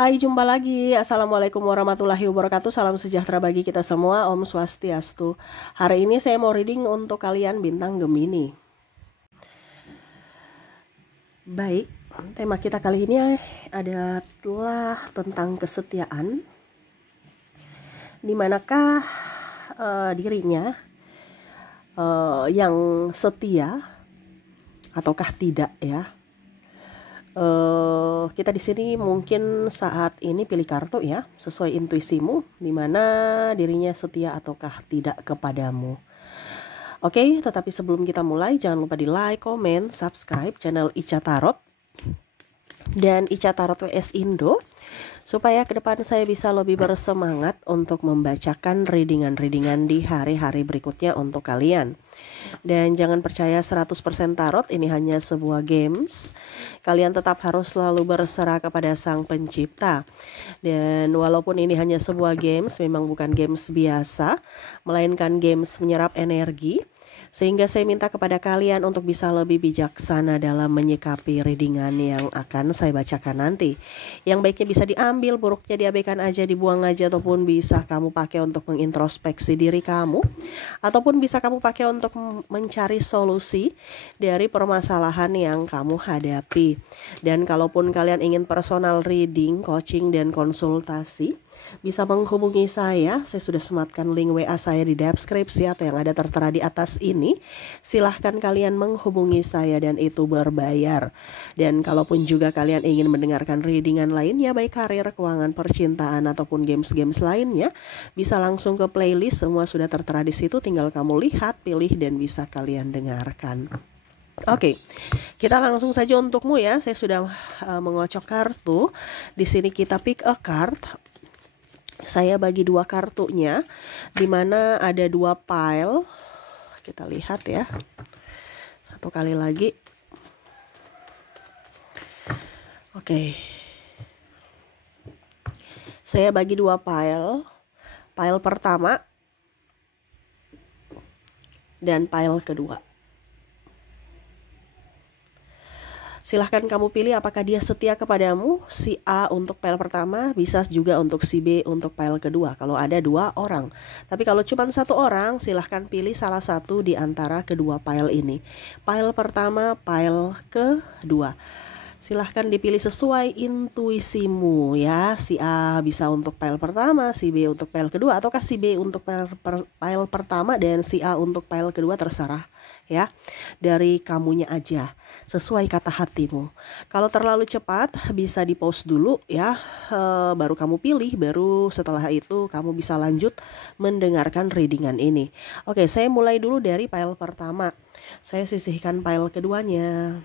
Hai, jumpa lagi. Assalamualaikum warahmatullahi wabarakatuh. Salam sejahtera bagi kita semua. Om Swastiastu. Hari ini saya mau reading untuk kalian bintang Gemini. Baik, tema kita kali ini adalah tentang kesetiaan. Dimanakah dirinya yang setia ataukah tidak ya? Kita di sini mungkin saat ini pilih kartu ya, sesuai intuisimu, dimana dirinya setia ataukah tidak kepadamu. Oke, tetapi sebelum kita mulai, jangan lupa di like, comment, subscribe channel Ica Tarot dan Ica Tarot WS Indo, supaya ke depan saya bisa lebih bersemangat untuk membacakan readingan-readingan di hari-hari berikutnya untuk kalian. Dan jangan percaya 100% tarot, ini hanya sebuah games. Kalian tetap harus selalu berserah kepada Sang Pencipta. Dan walaupun ini hanya sebuah games, memang bukan games biasa, melainkan games menyerap energi. Sehingga saya minta kepada kalian untuk bisa lebih bijaksana dalam menyikapi readingan yang akan saya bacakan nanti. Yang baiknya bisa diambil, buruknya diabaikan aja, dibuang aja, ataupun bisa kamu pakai untuk mengintrospeksi diri kamu, ataupun bisa kamu pakai untuk mencari solusi dari permasalahan yang kamu hadapi. Dan kalaupun kalian ingin personal reading, coaching, dan konsultasi, bisa menghubungi saya sudah sematkan link WA saya di deskripsi atau yang ada tertera di atas ini. Silahkan kalian menghubungi saya dan itu berbayar. Dan kalaupun juga kalian ingin mendengarkan readingan lainnya, baik karir, keuangan, percintaan, ataupun games-games lainnya, bisa langsung ke playlist, semua sudah tertera di situ, tinggal kamu lihat, pilih, dan bisa kalian dengarkan. Oke, kita langsung saja untukmu ya. Saya sudah mengocok kartu. Di sini kita pick a card. Saya bagi dua kartunya, dimana ada dua pile. Kita lihat ya, satu kali lagi. Oke, saya bagi dua pile. Pile pertama dan pile kedua. Silahkan kamu pilih apakah dia setia kepadamu. Si A untuk pile pertama, bisa juga untuk si B untuk pile kedua kalau ada dua orang. Tapi kalau cuma satu orang, silahkan pilih salah satu di antara kedua pile ini. Pile pertama, pile kedua. Silahkan dipilih sesuai intuisimu ya. Si A bisa untuk pile pertama, si B untuk pile kedua, ataukah si B untuk pile pertama dan si A untuk pile kedua, terserah ya. Dari kamunya aja, sesuai kata hatimu. Kalau terlalu cepat bisa di pause dulu ya, baru kamu pilih, baru setelah itu kamu bisa lanjut mendengarkan readingan ini. Oke, saya mulai dulu dari pile pertama. Saya sisihkan pile keduanya.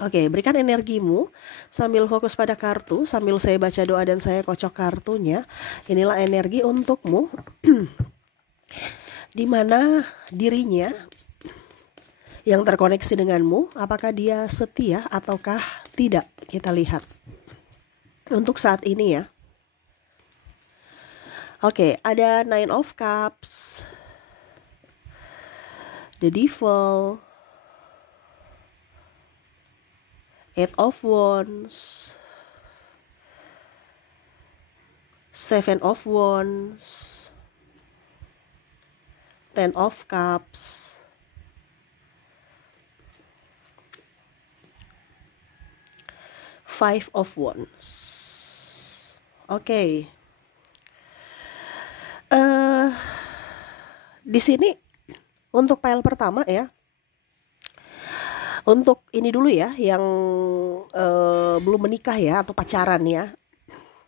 Oke, berikan energimu sambil fokus pada kartu, sambil saya baca doa dan saya kocok kartunya. Inilah energi untukmu, di mana dirinya yang terkoneksi denganmu, apakah dia setia ataukah tidak? Kita lihat untuk saat ini ya. Oke, ada Nine of Cups, the Devil, Eight of Wands, Seven of Wands, Ten of Cups, Five of Wands. Oke. Di sini untuk pile pertama ya. Untuk ini dulu ya, yang belum menikah ya atau pacaran ya.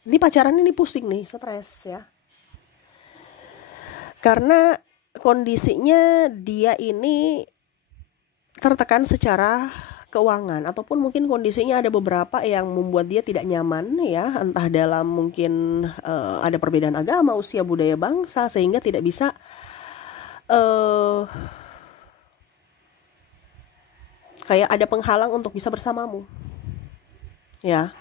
Ini pacaran ini pusing nih, stres ya. Karena kondisinya dia ini tertekan secara keuangan, ataupun mungkin kondisinya ada beberapa yang membuat dia tidak nyaman ya, entah dalam mungkin ada perbedaan agama, usia, budaya, bangsa, sehingga tidak bisa kayak ada penghalang untuk bisa bersamamu ya.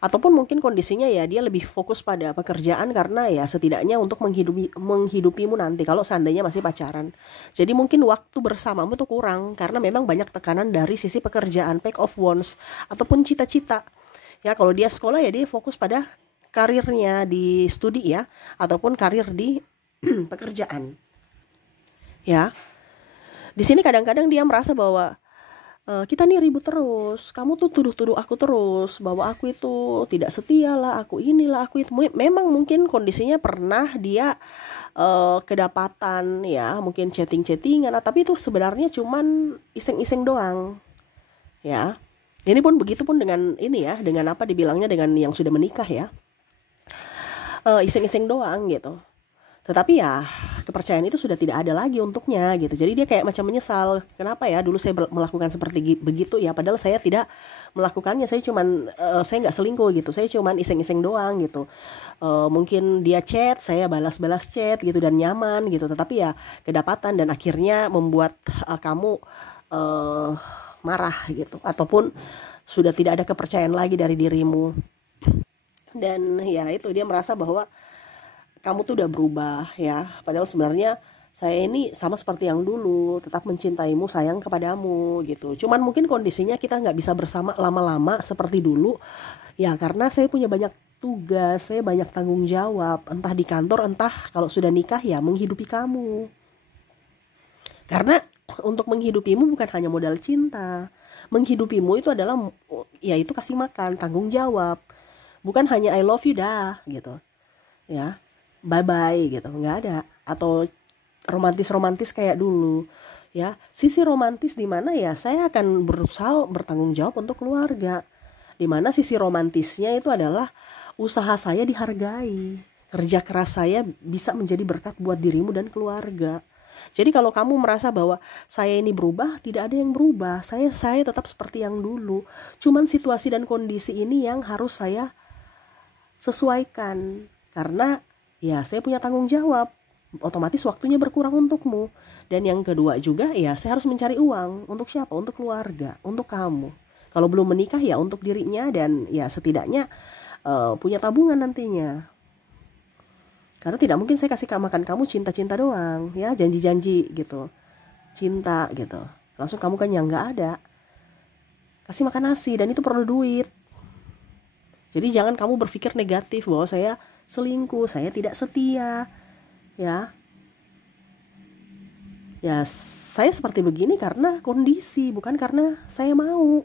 Ataupun mungkin kondisinya ya dia lebih fokus pada pekerjaan, karena ya setidaknya untuk menghidupimu nanti kalau seandainya masih pacaran. Jadi mungkin waktu bersamamu tuh kurang karena memang banyak tekanan dari sisi pekerjaan, Pack of Wands, ataupun cita-cita Ya, kalau dia sekolah ya dia fokus pada karirnya di studi ya, ataupun karir di pekerjaan. Ya, di sini kadang-kadang dia merasa bahwa kita nih ribut terus, kamu tuh tuduh-tuduh aku terus bahwa aku itu tidak setia lah, aku inilah, aku itu. Memang mungkin kondisinya pernah dia kedapatan ya, mungkin chatting-chattingan, tapi itu sebenarnya cuman iseng-iseng doang ya. Ini pun begitu pun dengan ini ya, dengan apa dibilangnya, dengan yang sudah menikah ya, iseng-iseng doang gitu. Tetapi ya kepercayaan itu sudah tidak ada lagi untuknya gitu. Jadi dia kayak macam menyesal, kenapa ya dulu saya melakukan seperti begitu ya, padahal saya tidak melakukannya, saya cuman saya nggak selingkuh gitu, saya cuman iseng-iseng doang gitu. Mungkin dia chat, saya balas-balas chat gitu dan nyaman gitu, tetapi ya kedapatan dan akhirnya membuat kamu marah gitu, ataupun sudah tidak ada kepercayaan lagi dari dirimu. Dan ya itu, dia merasa bahwa kamu tuh udah berubah ya, padahal sebenarnya saya ini sama seperti yang dulu, tetap mencintaimu, sayang kepadamu gitu. Cuman mungkin kondisinya kita nggak bisa bersama lama-lama seperti dulu ya, karena saya punya banyak tugas, saya banyak tanggung jawab, entah di kantor, entah kalau sudah nikah ya menghidupi kamu. Karena untuk menghidupimu bukan hanya modal cinta, menghidupimu itu adalah ya itu kasih makan, tanggung jawab, bukan hanya I love you dah gitu ya, bye bye gitu, nggak ada. Atau romantis kayak dulu ya, sisi romantis di mana ya saya akan berusaha bertanggung jawab untuk keluarga, di mana sisi romantisnya itu adalah usaha saya dihargai, kerja keras saya bisa menjadi berkat buat dirimu dan keluarga. Jadi kalau kamu merasa bahwa saya ini berubah, tidak ada yang berubah, saya tetap seperti yang dulu, cuman situasi dan kondisi ini yang harus saya sesuaikan, karena ya saya punya tanggung jawab, otomatis waktunya berkurang untukmu. Dan yang kedua juga ya saya harus mencari uang, untuk siapa? Untuk keluarga, untuk kamu. Kalau belum menikah ya untuk dirinya, dan ya setidaknya punya tabungan nantinya. Karena tidak mungkin saya kasih makan kamu cinta-cinta doang ya, janji-janji gitu, cinta gitu, langsung kamu kan yang nggak ada. Kasih makan nasi, dan itu perlu duit. Jadi jangan kamu berpikir negatif bahwa saya selingkuh, saya tidak setia ya. Ya saya seperti begini karena kondisi, bukan karena saya mau.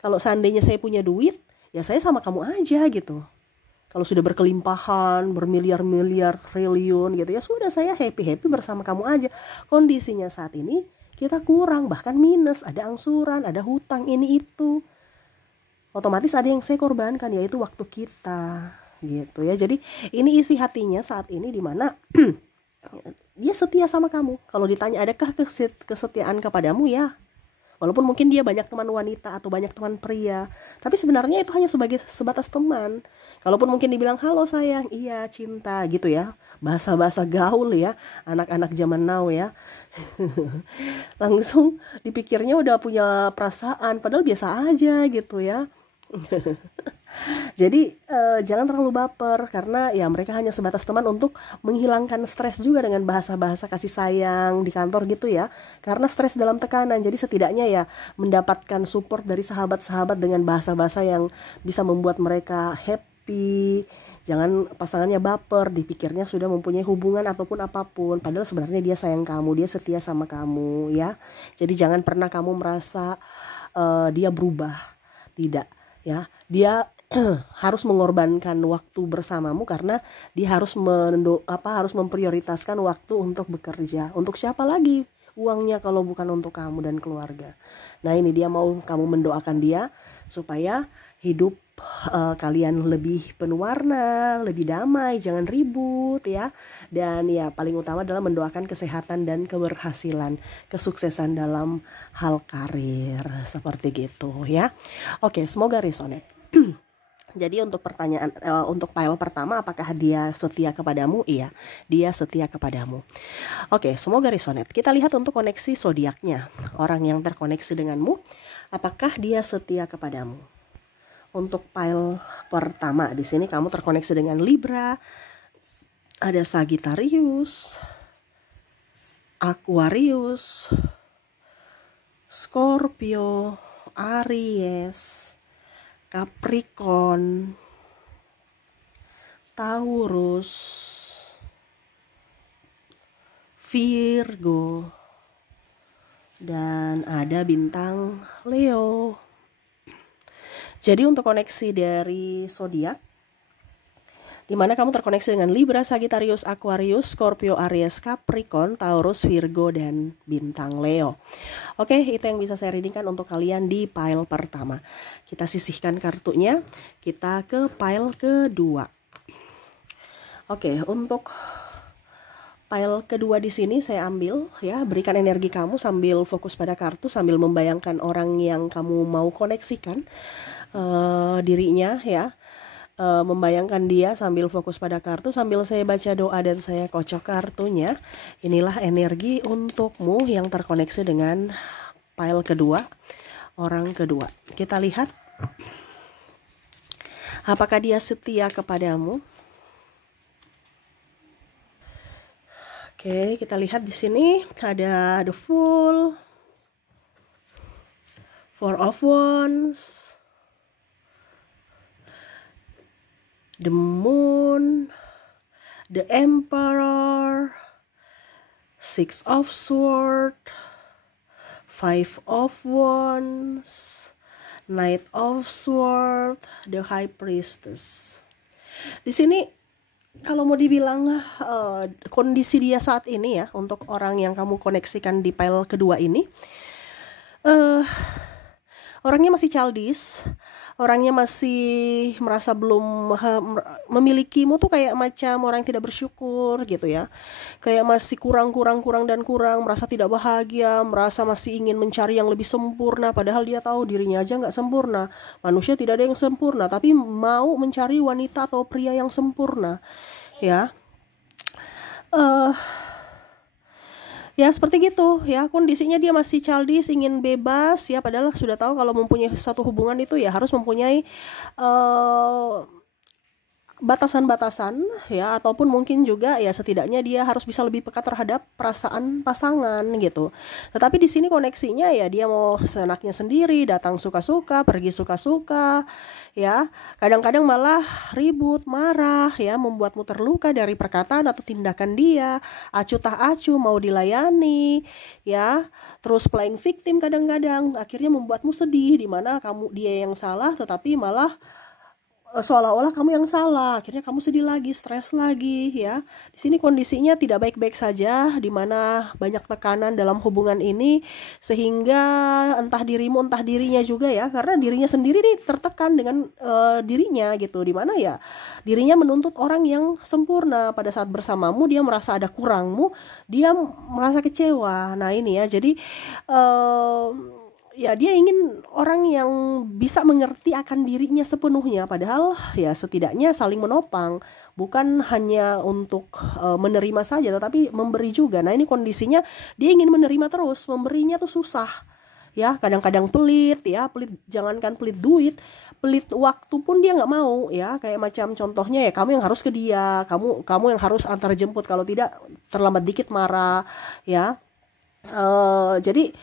Kalau seandainya saya punya duit, ya saya sama kamu aja gitu. Kalau sudah berkelimpahan, bermiliar-miliar, triliun gitu ya, sudah saya happy-happy bersama kamu aja. Kondisinya saat ini kita kurang, bahkan minus, ada angsuran, ada hutang, ini itu. Otomatis ada yang saya korbankan, yaitu waktu kita gitu ya. Jadi ini isi hatinya saat ini, dimana dia setia sama kamu. Kalau ditanya adakah kesetiaan kepadamu, ya walaupun mungkin dia banyak teman wanita atau banyak teman pria, tapi sebenarnya itu hanya sebatas teman. Kalaupun mungkin dibilang halo sayang, iya cinta gitu ya, bahasa-bahasa gaul ya, anak-anak zaman now ya. Langsung dipikirnya udah punya perasaan, padahal biasa aja gitu ya. Jadi jangan terlalu baper, karena ya mereka hanya sebatas teman untuk menghilangkan stres juga dengan bahasa-bahasa kasih sayang di kantor gitu ya. Karena stres dalam tekanan, jadi setidaknya ya mendapatkan support dari sahabat-sahabat dengan bahasa-bahasa yang bisa membuat mereka happy. Jangan pasangannya baper, dipikirnya sudah mempunyai hubungan ataupun apapun, padahal sebenarnya dia sayang kamu, dia setia sama kamu ya. Jadi jangan pernah kamu merasa dia berubah, tidak ya. Dia harus mengorbankan waktu bersamamu, karena dia harus harus memprioritaskan waktu untuk bekerja. Untuk siapa lagi uangnya kalau bukan untuk kamu dan keluarga. Nah ini dia mau kamu mendoakan dia supaya hidup kalian lebih penuh warna, lebih damai, jangan ribut ya. Dan ya paling utama adalah mendoakan kesehatan dan keberhasilan, kesuksesan dalam hal karir, seperti gitu ya. Oke, semoga resonate. Jadi untuk pertanyaan, untuk file pertama, apakah dia setia kepadamu? Iya, dia setia kepadamu. Oke, semoga resonate. Kita lihat untuk koneksi zodiaknya, orang yang terkoneksi denganmu, apakah dia setia kepadamu? Untuk file pertama di sini kamu terkoneksi dengan Libra, ada Sagittarius, Aquarius, Scorpio, Aries, Capricorn, Taurus, Virgo, dan ada bintang Leo. Jadi untuk koneksi dari zodiak, dimana kamu terkoneksi dengan Libra, Sagittarius, Aquarius, Scorpio, Aries, Capricorn, Taurus, Virgo, dan bintang Leo. Oke, itu yang bisa saya readingkan untuk kalian di pile pertama. Kita sisihkan kartunya, kita ke pile kedua. Oke, untuk pile kedua di sini saya ambil ya, berikan energi kamu sambil fokus pada kartu, sambil membayangkan orang yang kamu mau koneksikan dirinya ya. Membayangkan dia sambil fokus pada kartu, sambil saya baca doa dan saya kocok kartunya. Inilah energi untukmu yang terkoneksi dengan pile kedua, orang kedua. Kita lihat apakah dia setia kepadamu. Oke, kita lihat di sini ada the Fool, Four of Wands, the Moon, the Emperor, Six of Swords, Five of Wands, Knight of Swords, the High Priestess. Di sini kalau mau dibilang kondisi dia saat ini ya, untuk orang yang kamu koneksikan di pile kedua ini, orangnya masih childish, orangnya masih merasa belum memilikimu tuh kayak macam orang yang tidak bersyukur gitu ya, kayak masih kurang, merasa tidak bahagia, merasa masih ingin mencari yang lebih sempurna, padahal dia tahu dirinya aja nggak sempurna. Manusia tidak ada yang sempurna, tapi mau mencari wanita atau pria yang sempurna ya. Ya seperti gitu ya, kondisinya dia masih childish, ingin bebas ya, padahal sudah tahu kalau mempunyai satu hubungan itu ya harus mempunyai batasan-batasan ya, ataupun mungkin juga ya setidaknya dia harus bisa lebih peka terhadap perasaan pasangan gitu. Tetapi di sini koneksinya ya dia mau seenaknya sendiri, datang suka-suka, pergi suka-suka ya. Kadang-kadang malah ribut, marah ya, membuatmu terluka dari perkataan atau tindakan dia, acuh tak acuh, mau dilayani ya. Terus playing victim kadang-kadang akhirnya membuatmu sedih, di mana dia yang salah tetapi malah seolah-olah kamu yang salah, akhirnya kamu sedih lagi, stres lagi ya. Di sini kondisinya tidak baik-baik saja, di mana banyak tekanan dalam hubungan ini, sehingga entah dirimu entah dirinya juga ya, karena dirinya sendiri nih tertekan dengan dirinya gitu, di mana ya dirinya menuntut orang yang sempurna, pada saat bersamamu dia merasa ada kurangmu, dia merasa kecewa. Nah ini ya, jadi ya dia ingin orang yang bisa mengerti akan dirinya sepenuhnya, padahal ya setidaknya saling menopang, bukan hanya untuk menerima saja tetapi memberi juga. Nah ini kondisinya dia ingin menerima terus, memberinya tuh susah ya, kadang-kadang pelit ya, jangankan pelit duit, pelit waktu pun dia nggak mau ya. Kayak macam contohnya ya, kamu yang harus ke dia, kamu yang harus antar jemput, kalau tidak terlambat dikit marah ya. Jadi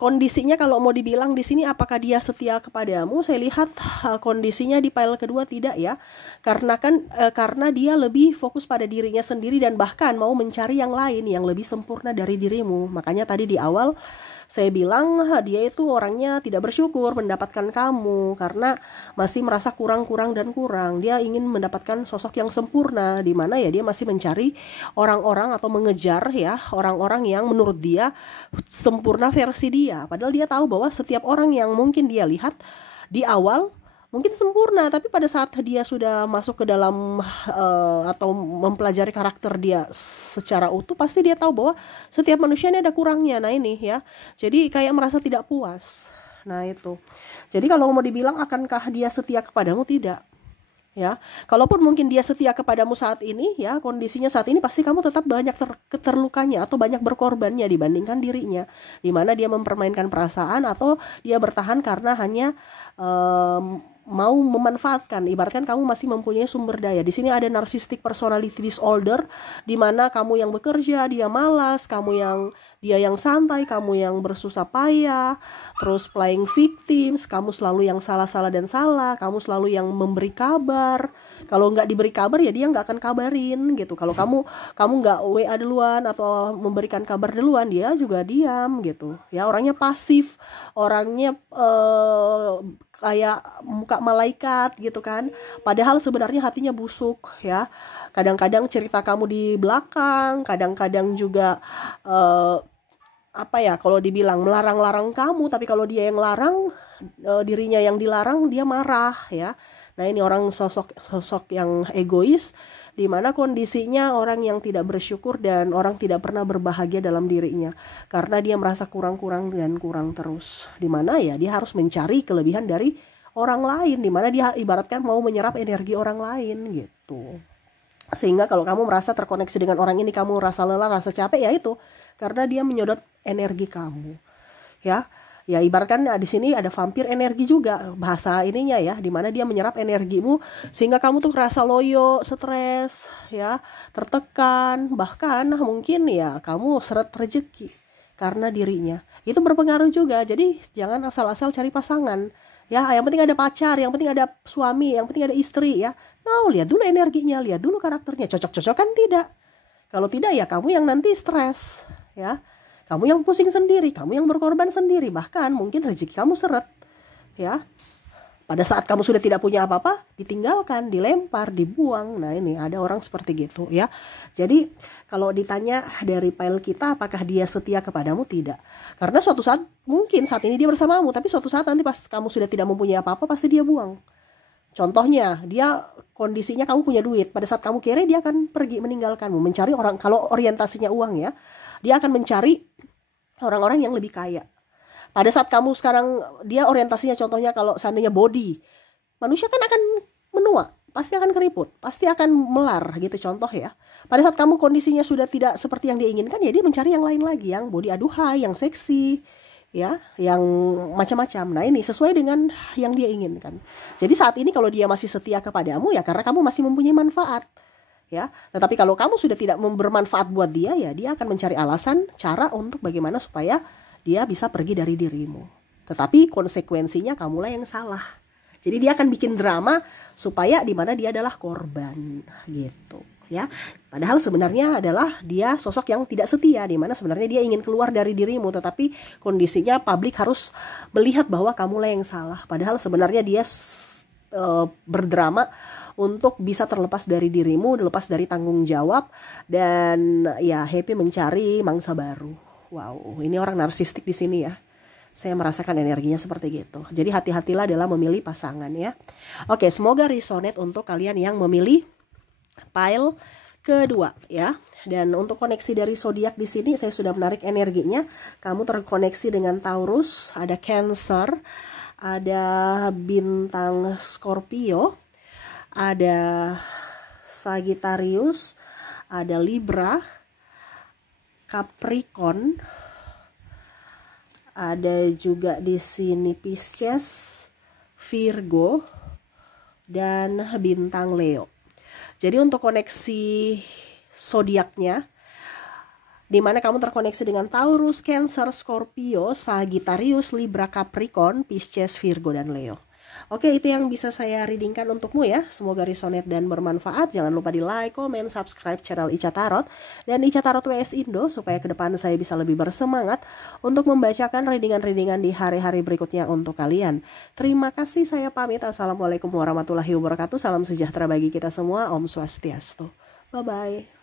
kondisinya kalau mau dibilang di sini apakah dia setia kepadamu, saya lihat kondisinya di pile kedua tidak ya. Karena dia lebih fokus pada dirinya sendiri dan bahkan mau mencari yang lain yang lebih sempurna dari dirimu. Makanya tadi di awal saya bilang dia itu orangnya tidak bersyukur mendapatkan kamu karena masih merasa kurang. Dia ingin mendapatkan sosok yang sempurna, di mana ya dia masih mencari orang-orang atau mengejar ya orang-orang yang menurut dia sempurna versi dia. Padahal dia tahu bahwa setiap orang yang mungkin dia lihat di awal mungkin sempurna, tapi pada saat dia sudah masuk ke dalam atau mempelajari karakter dia secara utuh, pasti dia tahu bahwa setiap manusia ini ada kurangnya. Nah ini ya, jadi kayak merasa tidak puas. Nah itu, jadi kalau mau dibilang akankah dia setia kepadamu, tidak ya. Kalaupun mungkin dia setia kepadamu saat ini ya, kondisinya saat ini pasti kamu tetap banyak terlukanya atau banyak berkorbannya dibandingkan dirinya, dimana dia mempermainkan perasaan atau dia bertahan karena hanya mau memanfaatkan. Ibaratkan kamu masih mempunyai sumber daya. Di sini ada narcissistic personality disorder, di mana kamu yang bekerja, dia malas, dia yang santai, kamu yang bersusah payah, terus playing victims, kamu selalu yang salah-salah dan salah, kamu selalu yang memberi kabar. Kalau nggak diberi kabar ya dia nggak akan kabarin gitu. Kalau kamu nggak WA duluan atau memberikan kabar duluan, dia juga diam gitu. Ya, orangnya pasif, orangnya kayak muka malaikat gitu kan, padahal sebenarnya hatinya busuk ya. Kadang-kadang cerita kamu di belakang, kadang-kadang juga apa ya, kalau dibilang melarang-larang kamu, tapi kalau dia yang larang, dirinya yang dilarang, dia marah ya. Nah, ini orang sosok yang egois, di mana kondisinya orang yang tidak bersyukur dan orang tidak pernah berbahagia dalam dirinya, karena dia merasa kurang-kurang dan kurang terus, di mana ya dia harus mencari kelebihan dari orang lain, di mana dia ibaratkan mau menyerap energi orang lain gitu. Sehingga kalau kamu merasa terkoneksi dengan orang ini, kamu rasa lelah, rasa capek, ya itu karena dia menyedot energi kamu ya. Ya, ibaratkan di sini ada vampir energi juga bahasa ininya ya, dimana dia menyerap energimu sehingga kamu tuh kerasa loyo, stres ya, tertekan, bahkan mungkin ya kamu seret rezeki karena dirinya. Itu berpengaruh juga. Jadi jangan asal-asal cari pasangan ya, yang penting ada pacar, yang penting ada suami, yang penting ada istri ya. No, lihat dulu energinya, lihat dulu karakternya, cocok-cocok kan tidak. Kalau tidak ya kamu yang nanti stres ya. Kamu yang pusing sendiri, kamu yang berkorban sendiri, bahkan mungkin rezeki kamu seret ya. Pada saat kamu sudah tidak punya apa-apa, ditinggalkan, dilempar, dibuang. Nah, ini ada orang seperti gitu ya. Jadi kalau ditanya dari file kita apakah dia setia kepadamu, tidak. Karena suatu saat, mungkin saat ini dia bersamamu, tapi suatu saat nanti pas kamu sudah tidak mempunyai apa-apa, pasti dia buang. Contohnya, dia kondisinya kamu punya duit, pada saat kamu kere dia akan pergi meninggalkanmu, mencari orang, kalau orientasinya uang ya, dia akan mencari orang-orang yang lebih kaya. Pada saat kamu sekarang, dia orientasinya contohnya kalau seandainya body, manusia kan akan menua, pasti akan keriput, pasti akan melar gitu contoh ya. Pada saat kamu kondisinya sudah tidak seperti yang dia inginkan, ya dia mencari yang lain lagi, yang body aduhai, yang seksi ya, yang macam-macam. Nah, ini sesuai dengan yang dia inginkan. Jadi saat ini kalau dia masih setia kepadamu ya karena kamu masih mempunyai manfaat ya. Tetapi kalau kamu sudah tidak bermanfaat buat dia, ya dia akan mencari alasan, cara untuk bagaimana supaya dia bisa pergi dari dirimu. Tetapi konsekuensinya kamulah yang salah. Jadi dia akan bikin drama supaya di mana dia adalah korban gitu ya. Padahal sebenarnya adalah dia sosok yang tidak setia, di mana sebenarnya dia ingin keluar dari dirimu, tetapi kondisinya publik harus melihat bahwa kamulah yang salah. Padahal sebenarnya dia berdrama untuk bisa terlepas dari dirimu, lepas dari tanggung jawab, dan ya happy mencari mangsa baru. Wow, ini orang narsistik di sini ya. Saya merasakan energinya seperti gitu. Jadi hati-hatilah dalam memilih pasangan ya. Oke, semoga resonate untuk kalian yang memilih file kedua ya. Dan untuk koneksi dari zodiak di sini saya sudah menarik energinya. Kamu terkoneksi dengan Taurus, ada Cancer, ada bintang Scorpio, ada Sagittarius, ada Libra, Capricorn, ada juga di sini Pisces, Virgo, dan bintang Leo. Jadi untuk koneksi zodiaknya, di mana kamu terkoneksi dengan Taurus, Cancer, Scorpio, Sagittarius, Libra, Capricorn, Pisces, Virgo, dan Leo. Oke, itu yang bisa saya readingkan untukmu ya. Semoga resonate dan bermanfaat. Jangan lupa di like, comment, subscribe channel Ica Tarot dan Ica Tarot WS Indo supaya ke depan saya bisa lebih bersemangat untuk membacakan readingan-readingan di hari-hari berikutnya untuk kalian. Terima kasih, saya pamit. Assalamualaikum warahmatullahi wabarakatuh. Salam sejahtera bagi kita semua. Om Swastiastu. Bye-bye.